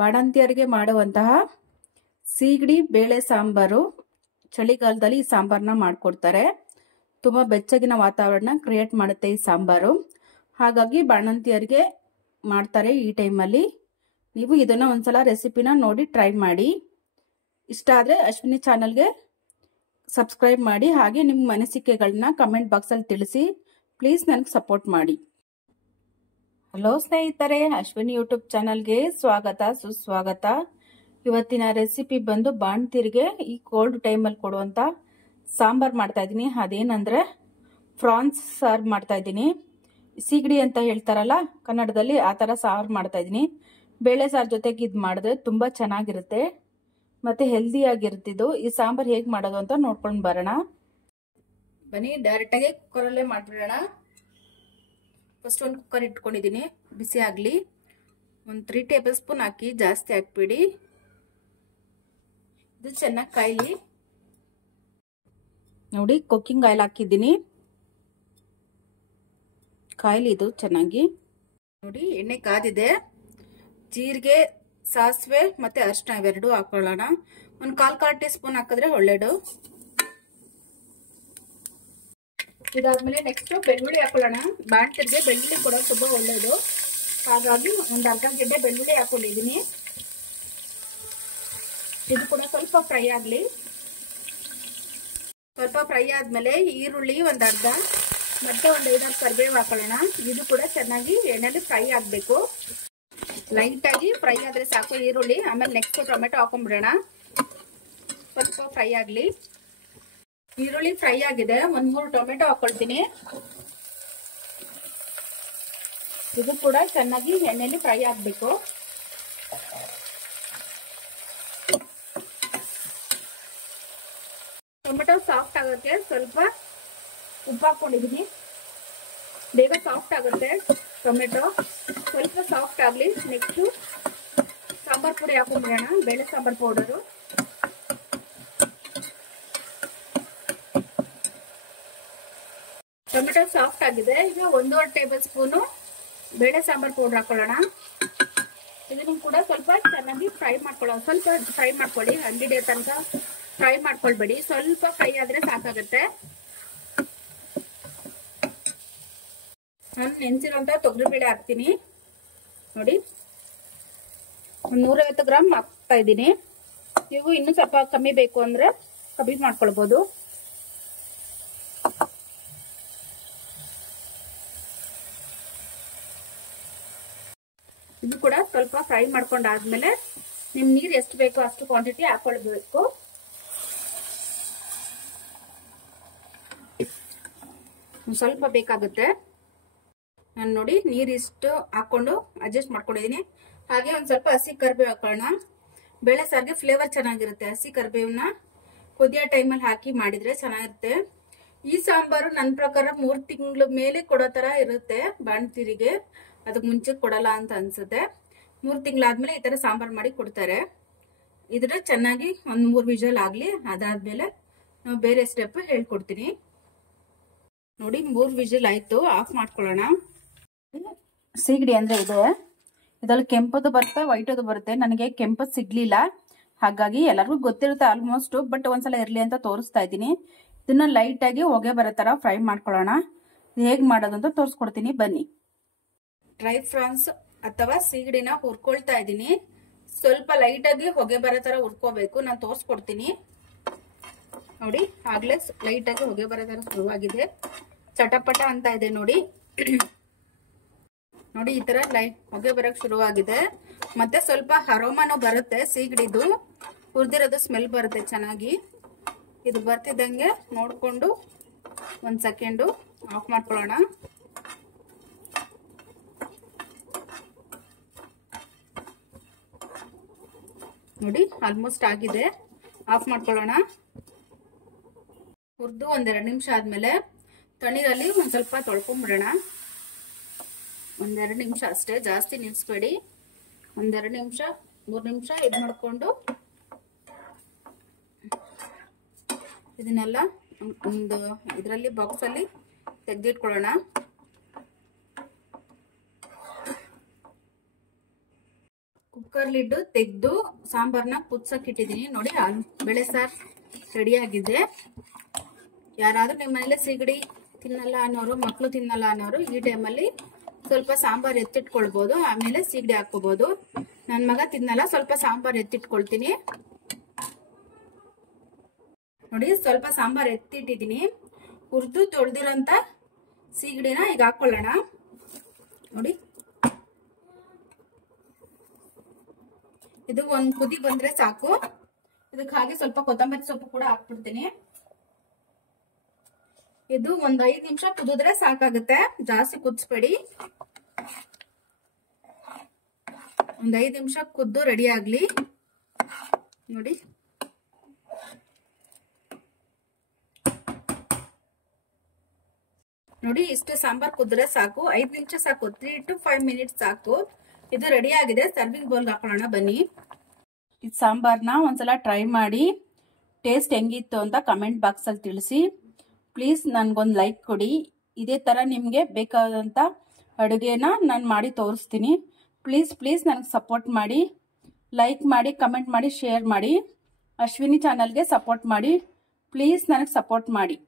ಬಾಣಂತಿಯರಿಗೆ ಮಾಡುವಂತಹ ಸೀಗಡಿ ಬೇಳೆ ಸಾಂಬಾರು. ಚಳಿಗಾಲದಲ್ಲಿ ಈ ಸಾಂಬಾರನ್ನ ಮಾಡಿಕೊಡ್ತಾರೆ. ತುಂಬ ಬೆಚ್ಚಗಿನ ವಾತಾವರಣ ಕ್ರಿಯೇಟ್ ಮಾಡುತ್ತೆ ಈ ಸಾಂಬಾರು. ಹಾಗಾಗಿ ಬಾಣಂತಿಯರಿಗೆ ಮಾಡ್ತಾರೆ ಈ ಟೈಮಲ್ಲಿ. ನೀವು ಇದನ್ನು ಒಂದ್ಸಲ ರೆಸಿಪಿನ ನೋಡಿ ಟ್ರೈ ಮಾಡಿ. ಇಷ್ಟ ಆದರೆ ಅಶ್ವಿನಿ ಚಾನಲ್ಗೆ ಸಬ್ಸ್ಕ್ರೈಬ್ ಮಾಡಿ. ಹಾಗೆ ನಿಮ್ಮ ಅನಿಸಿಕೆಗಳನ್ನ ಕಮೆಂಟ್ ಬಾಕ್ಸಲ್ಲಿ ತಿಳಿಸಿ. ಪ್ಲೀಸ್ ನನಗೆ ಸಪೋರ್ಟ್ ಮಾಡಿ. ಹಲೋ ಸ್ನೇಹಿತರೆ, ಅಶ್ವಿನಿ ಯೂಟ್ಯೂಬ್ ಚಾನಲ್ಗೆ ಸ್ವಾಗತ ಸುಸ್ವಾಗತ. ಇವತ್ತಿನ ರೆಸಿಪಿ ಬಂದು ಬಾಣಂತಿಯರಿಗೆ ಈ ಕೋಲ್ಡ್ ಟೈಮಲ್ಲಿ ಕೊಡುವಂಥ ಸಾಂಬಾರು ಮಾಡ್ತಾ ಇದ್ದೀನಿ. ಅದೇನಂದರೆ ಫ್ರಾನ್ಸ್ ಸಾರು ಮಾಡ್ತಾ ಇದ್ದೀನಿ. ಸೀಗಡಿ ಅಂತ ಹೇಳ್ತಾರಲ್ಲ ಕನ್ನಡದಲ್ಲಿ, ಆ ಥರ ಸಾರು ಮಾಡ್ತಾ ಇದ್ದೀನಿ. ಬೇಳೆ ಸಾರು ಜೊತೆಗೆ ಇದು ಮಾಡಿದ್ರೆ ತುಂಬ ಚೆನ್ನಾಗಿರುತ್ತೆ ಮತ್ತು ಹೆಲ್ದಿಯಾಗಿರ್ತಿದ್ದು. ಈ ಸಾಂಬಾರು ಹೇಗೆ ಮಾಡೋದು ಅಂತ ನೋಡ್ಕೊಂಡು ಬರೋಣ ಬನ್ನಿ. ಡೈರೆಕ್ಟಾಗಿ ಕುಕ್ಕರಲ್ಲೇ ಮಾಡಿಬಿಡೋಣ. ಫಸ್ಟ್ ಒಂದು ಕುಕ್ಕರ್ ಇಟ್ಕೊಂಡಿದ್ದೀನಿ, ಬಿಸಿ ಆಗಲಿ. ಒಂದು 3 ಟೇಬಲ್ ಸ್ಪೂನ್ ಹಾಕಿ, ಜಾಸ್ತಿ ಹಾಕ್ಬಿಡಿ. ಇದು ಚೆನ್ನಾಗಿ ಕಾಯಿಲಿ. ನೋಡಿ, ಕುಕ್ಕಿಂಗ್ ಆಯಿಲ್ ಹಾಕಿದ್ದೀನಿ, ಕಾಯಿಲಿ ಇದು ಚೆನ್ನಾಗಿ. ನೋಡಿ, ಎಣ್ಣೆ ಕಾದಿದೆ. ಜೀರಿಗೆ, ಸಾಸಿವೆ ಮತ್ತೆ ಅರಿಶಿನ ಇವೆರಡು ಹಾಕೊಳ್ಳೋಣ. ಒಂದು 1/4 ಟೀ ಸ್ಪೂನ್ ಹಾಕಿದ್ರೆ ಒಳ್ಳೇದು. ಇದಾದ್ಮೇಲೆ ನೆಕ್ಸ್ಟ್ ಬೆಳ್ಳುಳ್ಳಿ ಹಾಕೊಳ್ಳೋಣ. ಬಾಣಂತಿಯರಿಗೆ ಬೆಳ್ಳುಳ್ಳಿ ಕೂಡ ತುಂಬಾ ಒಳ್ಳೇದು. ಹಾಗಾಗಿ ಒಂದು ಅರ್ಧ ಗೆಡ್ಡೆ ಬೆಳ್ಳುಳ್ಳಿ ಹಾಕೊಂಡಿದ್ದೀನಿ. ಇದು ಕೂಡ ಸ್ವಲ್ಪ ಫ್ರೈ ಆಗಲಿ. ಸ್ವಲ್ಪ ಫ್ರೈ ಆದ್ಮೇಲೆ ಈರುಳ್ಳಿ ಒಂದು ಅರ್ಧ ಮತ್ತೆ ಒಂದು 5-6 ಕರಿಬೇವು ಹಾಕೊಳ್ಳೋಣ. ಇದು ಕೂಡ ಚೆನ್ನಾಗಿ ಎಣ್ಣೆಲಿ ಫ್ರೈ ಆಗಬೇಕು. ಲೈಟ್ ಆಗಿ ಫ್ರೈ ಆದ್ರೆ ಸಾಕು ಈರುಳ್ಳಿ. ಆಮೇಲೆ ನೆಕ್ಸ್ಟ್ ಟೊಮೆಟೊ ಹಾಕೊಂಡ್ಬಿಡೋಣ. ಸ್ವಲ್ಪ ಫ್ರೈ ಆಗಲಿ. ಈರುಳ್ಳಿ ಫ್ರೈ ಆಗಿದೆ. 1-3 ಟೊಮೆಟೊ ಹಾಕೊಳ್ತೀನಿ. ಇದು ಕೂಡ ಚೆನ್ನಾಗಿ ಎಣ್ಣೆಲಿ ಫ್ರೈ ಆಗಬೇಕು. ಟೊಮೆಟೊ ಸಾಫ್ಟ್ ಆಗೋಕ್ಕೆ ಸ್ವಲ್ಪ ಉಪ್ಪು ಹಾಕೊಂಡಿದ್ದೀನಿ. ಬೇಗ ಸಾಫ್ಟ್ ಆಗುತ್ತೆ ಟೊಮೆಟೊ. ಸ್ವಲ್ಪ ಸಾಫ್ಟ್ ಆಗಲಿ. ನೆಕ್ಸ್ಟು ಸಾಂಬಾರ್ ಪುಡಿ ಹಾಕೊಂಡ್ಬಿಡೋಣ, ಬೇಳೆ ಸಾಂಬಾರ್ ಪೌಡರು. ಟೊಮೆಟೊ ಸಾಫ್ಟ್ ಆಗಿದೆ. ಈಗ 1.5 ಟೇಬಲ್ ಸ್ಪೂನು ಬೇಳೆ ಸಾಂಬಾರ್ ಪೌಡರ್ ಹಾಕೊಳ್ಳೋಣ. ಇದನ್ನು ಕೂಡ ಸ್ವಲ್ಪ ಚೆನ್ನಾಗಿ ಫ್ರೈ ಮಾಡ್ಕೊಳ್ಳೋ. ಸ್ವಲ್ಪ ಫ್ರೈ ಮಾಡ್ಕೊಳ್ಳಿ, ಅಂಗಡಿ ತನಕ ಫ್ರೈ ಮಾಡ್ಕೊಳ್ಬೇಡಿ. ಸ್ವಲ್ಪ ಫ್ರೈ ಆದ್ರೆ ಸಾಕಾಗುತ್ತೆ. ನಾನು ನೆನೆಸಿರುವಂತ ತೊಗರಿಬೇಳೆ ಹಾಕ್ತೀನಿ. ನೋಡಿ, 150 ಗ್ರಾಮ್ ಹಾಕ್ತಾ ಇದ್ದೀನಿ. ನೀವು ಇನ್ನೂ ಸ್ವಲ್ಪ ಕಮ್ಮಿ ಬೇಕು ಅಂದ್ರೆ ಕಮ್ಮಿ ಮಾಡ್ಕೊಳ್ಬಹುದು. ಇದು ಕೂಡ ಸ್ವಲ್ಪ ಫ್ರೈ ಮಾಡ್ಕೊಂಡಾದ್ಮೇಲೆ ನಿಮ್ ನೀರು ಎಷ್ಟು ಬೇಕೋ ಅಷ್ಟು ಕ್ವಾಂಟಿಟಿ ಹಾಕೊಳ್ಬೇಕು. ಸ್ವಲ್ಪ ಬೇಕಾಗುತ್ತೆ. ನಾನು ನೋಡಿ ನೀರು ಇಷ್ಟು ಹಾಕೊಂಡು ಅಡ್ಜಸ್ಟ್ ಮಾಡ್ಕೊಂಡಿದ್ದೀನಿ. ಹಾಗೆ ಒಂದ್ ಸ್ವಲ್ಪ ಹಸಿ ಕರಿಬೇವು ಹಾಕೋಣ. ಬೇಳೆ ಸಾರಿಗೆ ಫ್ಲೇವರ್ ಚೆನ್ನಾಗಿರುತ್ತೆ. ಹಸಿ ಕರಿಬೇವನ್ನ ಕುದಿಯೋ ಟೈಮಲ್ಲಿ ಹಾಕಿ ಮಾಡಿದ್ರೆ ಚೆನ್ನಾಗಿರುತ್ತೆ. ಈ ಸಾಂಬಾರು ನನ್ನ ಪ್ರಕಾರ 3 ತಿಂಗಳ ಮೇಲೆ ಕೊಡೋ ತರ ಇರುತ್ತೆ ಬಾಣಂತಿಯರಿಗೆ. ಅದಕ್ಕೆ ಮುಂಚೆ ಕೊಡಲ್ಲ ಅಂತ ಅನ್ಸುತ್ತೆ. 3 ತಿಂಗಳಾದ್ಮೇಲೆ ಈ ತರ ಸಾಂಬಾರ್ ಮಾಡಿ ಕೊಡ್ತಾರೆ. ಇದ್ರ ಚೆನ್ನಾಗಿ ಒಂದ್ 3 ವಿಷಲ್ ಆಗ್ಲಿ. ಅದಾದ್ಮೇಲೆ ನಾವು ಬೇರೆ ಸ್ಟೆಪ್ ಹೇಳ್ಕೊಡ್ತೀನಿ. ನೋಡಿ, 3 ವಿಷಲ್ ಆಯ್ತು. ಆಫ್ ಮಾಡ್ಕೊಳ್ಳೋಣ. ಸೀಗಡಿ ಅಂದ್ರೆ ಇದೆ. ಇದ್ರಲ್ಲಿ ಕೆಂಪದು ಬರುತ್ತೆ, ವೈಟದು ಬರುತ್ತೆ. ನನಗೆ ಕೆಂಪದು ಸಿಗ್ಲಿಲ್ಲ, ಹಾಗಾಗಿ ಎಲ್ಲರಿಗೂ ಗೊತ್ತಿರುತ್ತೆ ಆಲ್ಮೋಸ್ಟ್. ಬಟ್ ಒಂದ್ಸಲ ಇರ್ಲಿ ಅಂತ ತೋರಿಸ್ತಾ ಇದ್ದೀನಿ. ಇದನ್ನ ಲೈಟ್ ಆಗಿ ಹೊಗೆ ಬರೋ ತರ ಫ್ರೈ ಮಾಡ್ಕೊಳ್ಳೋಣ. ಹೇಗ್ ಮಾಡೋದು ಅಂತ ತೋರಿಸ್ಕೊಡ್ತೀನಿ ಬನ್ನಿ. ಡ್ರೈ ಫ್ರಾನ್ಸ್ ಅಥವಾ ಸೀಗಡಿನ ಹುರ್ಕೊಳ್ತಾ ಇದ್ದೀನಿ. ಸ್ವಲ್ಪ ಲೈಟ್ ಆಗಿ ಹೊಗೆ ಬರೋ ತರ ಹುರ್ಕೋಬೇಕು. ನಾನು ತೋರಿಸ್ಕೊಡ್ತೀನಿ. ನೋಡಿ, ಆಗ್ಲೇ ಲೈಟ್ ಆಗಿ ಹೊಗೆ ಬರೋ ತರ ಶುರುವಾಗಿದೆ. ಚಟಪಟ ಅಂತ ಇದೆ ನೋಡಿ. ನೋಡಿ, ಈ ತರ ಹೊಗೆ ಬರಕ್ ಶುರುವಾಗಿದೆ. ಮತ್ತೆ ಸ್ವಲ್ಪ ಅರೋಮಾನು ಬರುತ್ತೆ. ಸೀಗಡಿದು ಹುರಿದಿರೋದು ಸ್ಮೆಲ್ ಬರುತ್ತೆ ಚೆನ್ನಾಗಿ. ಇದು ಬರ್ತಿದ್ದಂಗೆ ನೋಡ್ಕೊಂಡು 1 ಸೆಕೆಂಡು ಆಫ್ ಮಾಡ್ಕೊಳ್ಳೋಣ. ನೋಡಿ, ಆಲ್ಮೋಸ್ಟ್ ಆಗಿದೆ. ಆಫ್ ಮಾಡ್ಕೊಳ್ಳೋಣ. ಹುರಿದು 1-2 ನಿಮಿಷ ಆದ್ಮೇಲೆ ತಣ್ಣೀರಲ್ಲಿ ಒಂದ್ ಸ್ವಲ್ಪ ತೊಳ್ಕೊಂಡ್ಬಿಡೋಣ. 1-2 ನಿಮಿಷ ಅಷ್ಟೇ, ಜಾಸ್ತಿ ನಿಲ್ಸ್ಬೇಡಿ. 1-2 ನಿಮಿಷ 3 ನಿಮಿಷ ಇದು ಮಾಡ್ಕೊಂಡು ಇದನ್ನೆಲ್ಲ ಒಂದು ಇದರಲ್ಲಿ ಬಾಕ್ಸ್ ಅಲ್ಲಿ ತೆಗೆದಿಟ್ಕೊಳ್ಳೋಣ. ಕುಕ್ಕರ್ ಲಿಡ್ ತೆಗೆದು ಸಾಂಬಾರ್ನ ಕುದ್ಸಕ್ ಇಟ್ಟಿದ್ದೀನಿ ನೋಡಿ. ಬೇಳೆ ಸಾರು ರೆಡಿ ಆಗಿದೆ. ಯಾರಾದ್ರೂ ನಿಮ್ಮ ಮನೇಲಿ ಸೀಗಡಿ ತಿನ್ನಲ್ಲ ಅನ್ನೋರು, ಮಕ್ಕಳು ತಿನ್ನಲ್ಲ ಅನ್ನೋರು ಈ ಟೈಮಲ್ಲಿ ಸ್ವಲ್ಪ ಸಾಂಬಾರ್ ಎತ್ತಿಟ್ಕೊಳ್ಬಹುದು, ಆಮೇಲೆ ಸೀಗಡಿ ಹಾಕೋಬಹುದು. ನನ್ನ ಮಗ ತಿನ್ನಲ್ಲ, ಸ್ವಲ್ಪ ಸಾಂಬಾರ್ ಎತ್ತಿಟ್ಕೊಳ್ತೀನಿ ನೋಡಿ. ಸ್ವಲ್ಪ ಸಾಂಬಾರ್ ಎತ್ತಿಟ್ಟಿದ್ದೀನಿ. ಹುರಿದು ತೊಳೆದಿರೋಂತ ಸೀಗಡಿನ ಈಗ ಹಾಕೊಳ್ಳೋಣ ನೋಡಿ. ಇದು ಒಂದ್ ಕುದಿ ಬಂದ್ರೆ ಸಾಕು. ಇದಕ್ಕೆ ಹಾಗೆ ಸ್ವಲ್ಪ ಕೊತ್ತಂಬರಿ ಸೊಪ್ಪು ಕೂಡ ಹಾಕ್ಬಿಡ್ತೀನಿ. ಇದು ಒಂದ್ 5 ನಿಮಿಷ ಕುದಿದ್ರೆ ಸಾಕಾಗುತ್ತೆ, ಜಾಸ್ತಿ ಕುದಿಸ್ಬೇಡಿ. ಒಂದ್ 5 ನಿಮಿಷ ಕುದ್ದು ರೆಡಿ ಆಗ್ಲಿ ನೋಡಿ. ನೋಡಿ ಇಷ್ಟು ಸಾಂಬಾರ್ ಕುದ್ರೆ ಸಾಕು, 5 ನಿಮಿಷ ಸಾಕು, 3 to 5 ಮಿನಿಟ್ಸ್ ಸಾಕು. ಇದು ರೆಡಿ ಆಗಿದೆ. ಸರ್ವಿಂಗ್ ಬೌಲ್ ಹಾಕೊಳ್ಳೋಣ ಬನ್ನಿ. ಇದು ಸಾಂಬಾರ್ನ ಒಂದ್ಸಲ ಟ್ರೈ ಮಾಡಿ ಟೇಸ್ಟ್ ಹೆಂಗಿತ್ತು ಅಂತ ಕಮೆಂಟ್ ಬಾಕ್ಸ್ ಅಲ್ಲಿ ತಿಳಿಸಿ. ಪ್ಲೀಸ್ ನನ್ಗೊಂದು ಲೈಕ್ ಕೊಡಿ. ಇದೇ ತರ ನಿಮ್ಗೆ ಬೇಕಾದಂತ ಅಡುಗೆನ ನಾನು ಮಾಡಿ ತೋರಿಸ್ತೀನಿ. ಪ್ಲೀಸ್ ನನಗೆ ಸಪೋರ್ಟ್ ಮಾಡಿ, ಲೈಕ್ ಮಾಡಿ, ಕಮೆಂಟ್ ಮಾಡಿ, ಶೇರ್ ಮಾಡಿ. ಅಶ್ವಿನಿ ಚಾನಲ್ಗೆ ಸಪೋರ್ಟ್ ಮಾಡಿ. ಪ್ಲೀಸ್ ನನಗೆ ಸಪೋರ್ಟ್ ಮಾಡಿ.